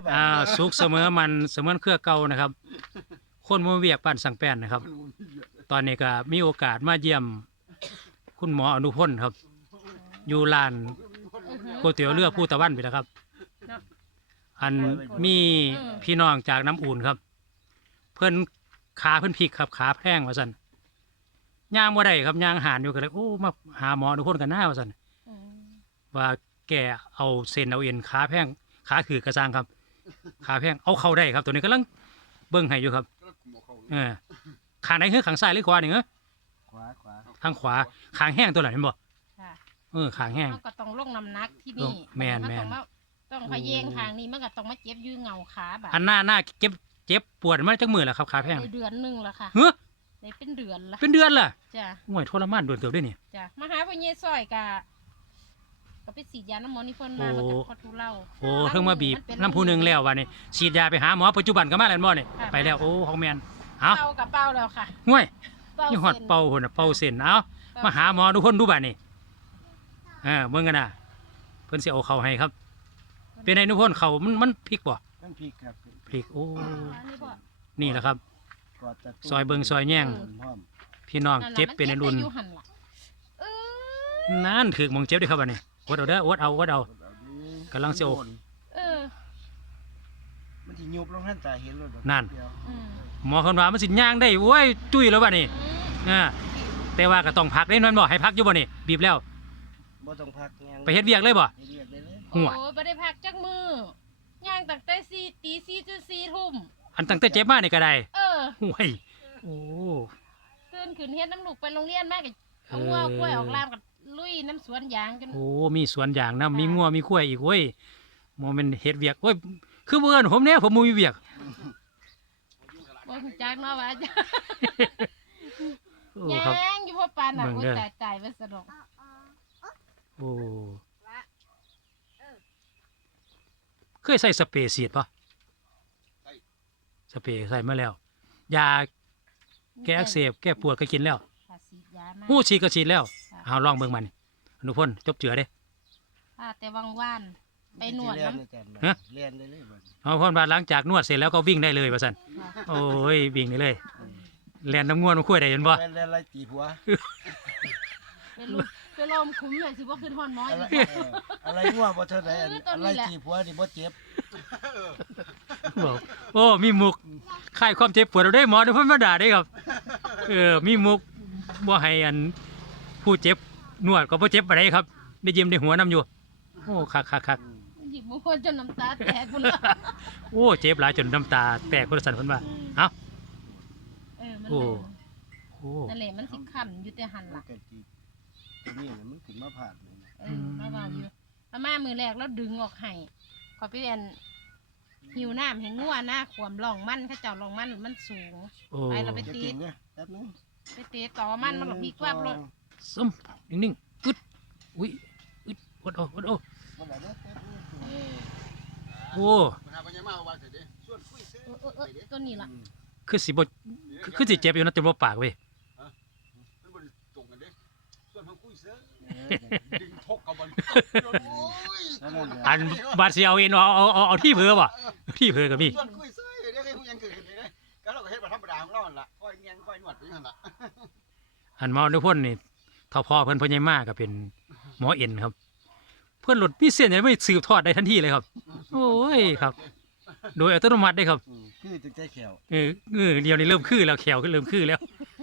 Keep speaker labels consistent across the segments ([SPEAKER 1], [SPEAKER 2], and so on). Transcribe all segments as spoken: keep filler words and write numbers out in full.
[SPEAKER 1] อ่าสุขเสมอมันเสมือนเครือเก่านะครับ คนมือเวียกปั่นสังแป้นนะครับ ตอนนี้ก็มีโอกาสมาเยี่ยม คุณหมออนุพลครับ อยู่ลานก๋วยเตี๋ยวเรือผู้ตะวันไปแล้วครับ อันมีพี่น้องจากน้ำอุ่นครับ เพิ่นขาเพิ่นพลิกครับขาแพร่งว่าสันย่างว่าได้ครับย่างหานอยู่กันเลยโอ้มาหาหมออนุพลกันหน้าว่าสันว่าแกเอาเส้นเอาเอ็นขาแพร่งขาขือกระซังครับ ขาแพร่งเอาเข้าได้ครับตัวนี้กำลังเบิ่งให้อยู่ครับเออขางไหนคือขางซ้ายหรือขวานี่เหรอ
[SPEAKER 2] ขวาขวา
[SPEAKER 1] ทางขวาขางแห้งตัวไหนเห็นบ่
[SPEAKER 3] ค่ะ
[SPEAKER 1] เออขางแห้ง
[SPEAKER 3] มันก็ต้องลงน้ำหนักที่นี่
[SPEAKER 1] แม่นแม่น
[SPEAKER 3] ต้องาต้องพะเยงทางนี้มันก็ต้องมาเจ็บยื้อเงาขาแบบ
[SPEAKER 1] อันหน้าหน้าเจ็บเจ็บปวดมาจักมือแหละครับขาแพร่ง
[SPEAKER 3] ในเดือนหนึ่งละค่ะ
[SPEAKER 1] เฮ้อ
[SPEAKER 3] ในเป็นเดือนละ
[SPEAKER 1] เป็นเดือนล่ะ
[SPEAKER 3] จ้ะ
[SPEAKER 1] ห่วยทรมานโดนเติบด้วยนี่
[SPEAKER 3] จ้ะมาหาพ่อเยซอยกะก็ไปฉีดยาน้ำหมอนี่เพิ่นมาแล้วก็ขอทุเล่า
[SPEAKER 1] โอ้เพิ่งมาบีบน้ำผู้หนึ่งแล้ววันนี้ฉีดยาไปหาหมอปัจจุบันก็มาแล้วบ่นี่ไปแล้วโอ้ของแมนเอา
[SPEAKER 3] เป่ากับเป่าแล้วค่ะ
[SPEAKER 1] ห่วย
[SPEAKER 3] เป่า
[SPEAKER 1] นี่หอด
[SPEAKER 3] ส้น
[SPEAKER 1] เป่าหุ่นน่ะเป่าเส้นเอามาหาหมอทุกคนดูบ้านนี่เออเบิ่งกันนะเพิ่นสิเอาเข่าให้ครับ เป็นไงทุกคนเข่ามันมันพลิกบ่
[SPEAKER 2] ต้องพลิกครับ
[SPEAKER 1] พลิกโอ้
[SPEAKER 3] อันนี้บ่
[SPEAKER 1] นี่แหละครับ
[SPEAKER 2] กอดจากตู้
[SPEAKER 1] ซอยเบิ่งซอยแย่ง
[SPEAKER 2] พร้อม
[SPEAKER 1] พี่น้อง
[SPEAKER 3] นั่นน่ะ
[SPEAKER 1] เจ็บเป็นในรุ่น
[SPEAKER 3] มัจ็บแต่อยู่หั่นล่ะเออ
[SPEAKER 1] นั่นถือหมองเจ็บด้วยครับบัดนี้อดเอาเด้ออดเอาอดเอา กำลังสิเอา
[SPEAKER 3] เออ
[SPEAKER 2] มันสิยุบลงท่านตาเห็นเลย
[SPEAKER 1] นั่น
[SPEAKER 2] เดียว
[SPEAKER 3] อืม
[SPEAKER 1] หมอเพิ่นว่ามันสิย่างได้โอ้ยจุ้ยแล้วบัดนี้
[SPEAKER 3] อืม
[SPEAKER 1] อ่าแต่ว่าก็ต้องพักได้นั่นบ่ให้พักอยู่บ่นี่บีบแล้ว
[SPEAKER 2] บ่ต้องพักงาน
[SPEAKER 1] ไปเฮ็ดเวียกเลยบ่
[SPEAKER 2] เฮ็ดเวียกได้เลย
[SPEAKER 1] หัว
[SPEAKER 3] โอ้ยบ่ได้พักจักมือย่างตั้งแต่สี่ตีสี่จนสี่ทุ่ม
[SPEAKER 1] อันตั้งแต่เจ็บมานี่ก็ได้
[SPEAKER 3] เออ
[SPEAKER 1] ห่วยโอ้
[SPEAKER 3] ตื่นขึ้นเฮ็ดน้ำลูกไปโรงเรียนมาก็เอางัวกล้วยออกลามกับลุยน้ำสวนยางจน
[SPEAKER 1] โอ้มีสวนยางนํมีงัวมีข้วยอีกเว้ยบ่แม่นเฮ็ดเวียกโอ้ยคือบ่เอิ้นผมแน่ผมบ่มีเวียก
[SPEAKER 3] บ่ฮู้จักเนาะว่าจะ
[SPEAKER 1] โอ้
[SPEAKER 3] ย
[SPEAKER 1] ครับ
[SPEAKER 3] างอยู่พ่อปานน่ะ
[SPEAKER 1] เบิ่ง
[SPEAKER 3] โอ้
[SPEAKER 1] เด้
[SPEAKER 3] ย
[SPEAKER 1] อ
[SPEAKER 3] ตายตายเบิดสะดอก
[SPEAKER 1] โอ้เคยใส่สเปรย์ฉีดป่ะสเปรย์ใส่มาแล้ว ยาแก้อักเสบแก้ปวดก็กินแล้ว
[SPEAKER 3] ค่ะฉีดยามา
[SPEAKER 1] หู้ฉีดก็ฉีดแล้วเอาลองเบิ่งมันอนุพลจบเจือเด้
[SPEAKER 3] ค่ะแต่วังว่านไปหนวด
[SPEAKER 2] เลีย
[SPEAKER 3] น้
[SPEAKER 2] นได้แต่
[SPEAKER 1] ฮะ
[SPEAKER 2] เลียนได้เลยบัด
[SPEAKER 1] เอาพ่นบาดหลังจากนวดเสร็จแล้วก็วิ่งได้เลยว่าซั่น
[SPEAKER 3] ำค่ะ
[SPEAKER 1] โอ้ยวิ่งได้เลยแล่นน้ำง่วนมาคุยได้เห็นบ่
[SPEAKER 2] เลียนอะไรตีหัว
[SPEAKER 3] เป็นลูกเป็นลมคุ้มเลยสิว่าขึ้นฮอนหมอ
[SPEAKER 2] อะไร
[SPEAKER 3] อีก
[SPEAKER 2] เอออะไรงัวบ่เท่าใดอัน
[SPEAKER 3] เออตอน
[SPEAKER 2] อะไร
[SPEAKER 3] นี้แหละ
[SPEAKER 2] ตีหัวนี่บ่เจ็บ
[SPEAKER 1] บอกโอ้มีมุกคลายความเจ็บปวดเราได้หมอเดี๋ยวเพิ่นมาด่าได้ครับเออมีมุกบ่ให้อันผู้เจ็บนวดก็บ่เจ็บปานใดครับ ได้ยิ้มได้หัวนํอยู่โอ้คักๆๆ
[SPEAKER 3] หยิบมือคนจนน้ำตาแตกพุ่นละ
[SPEAKER 1] โอ้เจ็บหลายจนน้ำตาแตกคนละสันคนว่าเอ้า
[SPEAKER 3] เออมัน
[SPEAKER 1] โอ้
[SPEAKER 3] เลย
[SPEAKER 1] โอ้
[SPEAKER 3] นั่นแหละมันสิขันอยู่แต่หัน
[SPEAKER 2] มั
[SPEAKER 3] ล่ะ
[SPEAKER 2] นก็สิตัวนี้น่ะมันขึ้นมาผ่านเลยนะ
[SPEAKER 3] เออมาเบาอยู่มามามือแรกแล้วดึงออกให้ขอไปเรียนหิวน้ำให้งัวหน้าขวมร่องมันเข้าเจ้าร่องมันมันสูง
[SPEAKER 1] โอ้
[SPEAKER 3] ไปเราไป
[SPEAKER 2] จะกินเด้อแป๊บนึง
[SPEAKER 3] ไปเตะต่อมันมันหลบพีกลับรถ
[SPEAKER 1] ส้มนิ่งๆอึดอุ้ยอึดอดเอาอดเอา
[SPEAKER 2] บ่ได้เด้อแป๊บนึง
[SPEAKER 3] เออ
[SPEAKER 1] โอ้
[SPEAKER 4] มันหาปัญญามาว่าเสร็จดิส่วนคุยซื้อ
[SPEAKER 3] เออเออเออตัวนี้ล่ะ
[SPEAKER 1] คือสิบ่คือคือสิเจ็บอยู่นะจนบ่ปากเว้ย
[SPEAKER 4] มันบ่ได้ตรงกันเด้ส่วนของคุยซื้อ
[SPEAKER 2] เออ
[SPEAKER 4] ดึงทกกับมันโอ้ย
[SPEAKER 2] นั่นแหละ
[SPEAKER 1] อันบาดเสียวเองเอาเอาเอาเอาที่เผือบ่ที่เผือก็มี
[SPEAKER 4] ส่วนคุยซื้อเดี๋ยวให้ผู้ยังเกิดขึ้นเลยก็เราก็เฮ็ดแบบธรรมดาของเราหั่นล่ะค่อยเงียงค่อยนวดไปอย่างนั้นล่ะ
[SPEAKER 1] อันหมอนุพ่นนี่ทอพ่อเพิ่นพ่อใหญ่มากก็เป็นหมอเอ็นครับ เพิ่นหลดมีเส้นใหญ่ไม่สืบทอดได้ทันทีเลยครับ โอ้ยครับ โดยอัตโนมัติได้ครับ
[SPEAKER 2] อืมคือจังใจแขว
[SPEAKER 1] เออเออเดียวนี้เริ่มคือแล้วแขวก็เริ่มคือแล้ว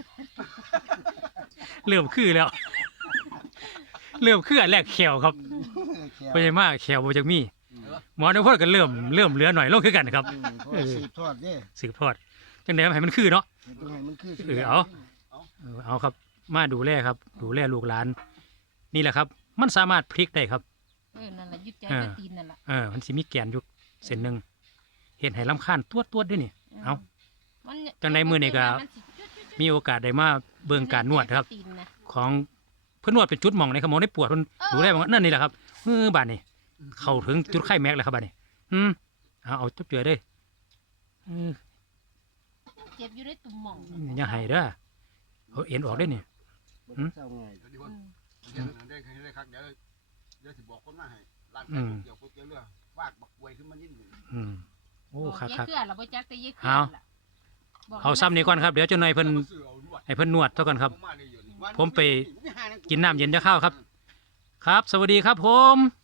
[SPEAKER 1] เริ่มคือแล้ว เริ่มคืออันแรกแขวครับ
[SPEAKER 2] แขว
[SPEAKER 1] บ่ใช่มากแขวบ่จักมีหมอนุพ่นก็เริ่มเริ่มเหลือหน่อยลงคือกันครับ
[SPEAKER 2] อืมเพราะว่าสืบทอดเด้
[SPEAKER 1] สืบทอดจังได๋ให้มันคือเนาะ
[SPEAKER 2] มันต้องให้มันคือ
[SPEAKER 1] เออเอา เออเอาครับ มาดูแลครับ ดูแลลูกหลาน นี่แหละครับ มันสามารถพลิกได้ครับ
[SPEAKER 3] เออนั่นแหละยึดใจ
[SPEAKER 1] อ่า
[SPEAKER 3] กระตีนนั่นแหละ
[SPEAKER 1] เออมันสิมีแกนอยู่เส้นหนึงเห็นให้ลำคาญตัวตัวด้วยนี่ เอา
[SPEAKER 3] มัน
[SPEAKER 1] จังใดมื้อนี้ก็
[SPEAKER 3] มันสิจุดๆๆ
[SPEAKER 1] มีโอกาสได้มาเบิ่งการนวดครับ
[SPEAKER 3] ใจกะตีนนะ
[SPEAKER 1] ของเพิ่นนวดเป็นจุดหม่องในขมองในปวดเพิ่น
[SPEAKER 3] เออ
[SPEAKER 1] ดูแลบ่นั่นนี่แหละครับเออบาดนี้เข้าถึงจุดไข้แม็กแล้วครับบาดนี้อืมเอาเอาจุบเจือเด้อเออ
[SPEAKER 3] เจ็บอยู่ในตุ่มหม่อง
[SPEAKER 1] อย่าให้เด้อเอาเอ็นออกได้นี่
[SPEAKER 2] บ่ได้เศร้าง่าย
[SPEAKER 4] เดี๋ยวดีค
[SPEAKER 3] อื
[SPEAKER 4] น
[SPEAKER 3] ม
[SPEAKER 4] เดี๋ยวนั้นได้ให้ได้ครับเดี๋ยวเดี๋ยวสิบอกคนมาให้ร้าน
[SPEAKER 1] อืม
[SPEAKER 4] เดี๋ยวก๋วยเตี๋ยวเรือวากบักบวยขึ้นมานิดหนึง
[SPEAKER 1] อืมโอ้
[SPEAKER 3] บอก
[SPEAKER 1] คัก
[SPEAKER 3] ยาย
[SPEAKER 1] คัก
[SPEAKER 3] เครือเราบ่จักแต่ยายเครือ
[SPEAKER 1] เอา
[SPEAKER 3] ล่ะบอก
[SPEAKER 1] เอาซ้ำนี้ก่อนครับเดี๋ยวเจ้านายเพิ่นให้เพิ่นนวดเท่ากันครับ ผมไปกินน้ำเย็นจะเข้าครับ ครับ สวัสดีครับผม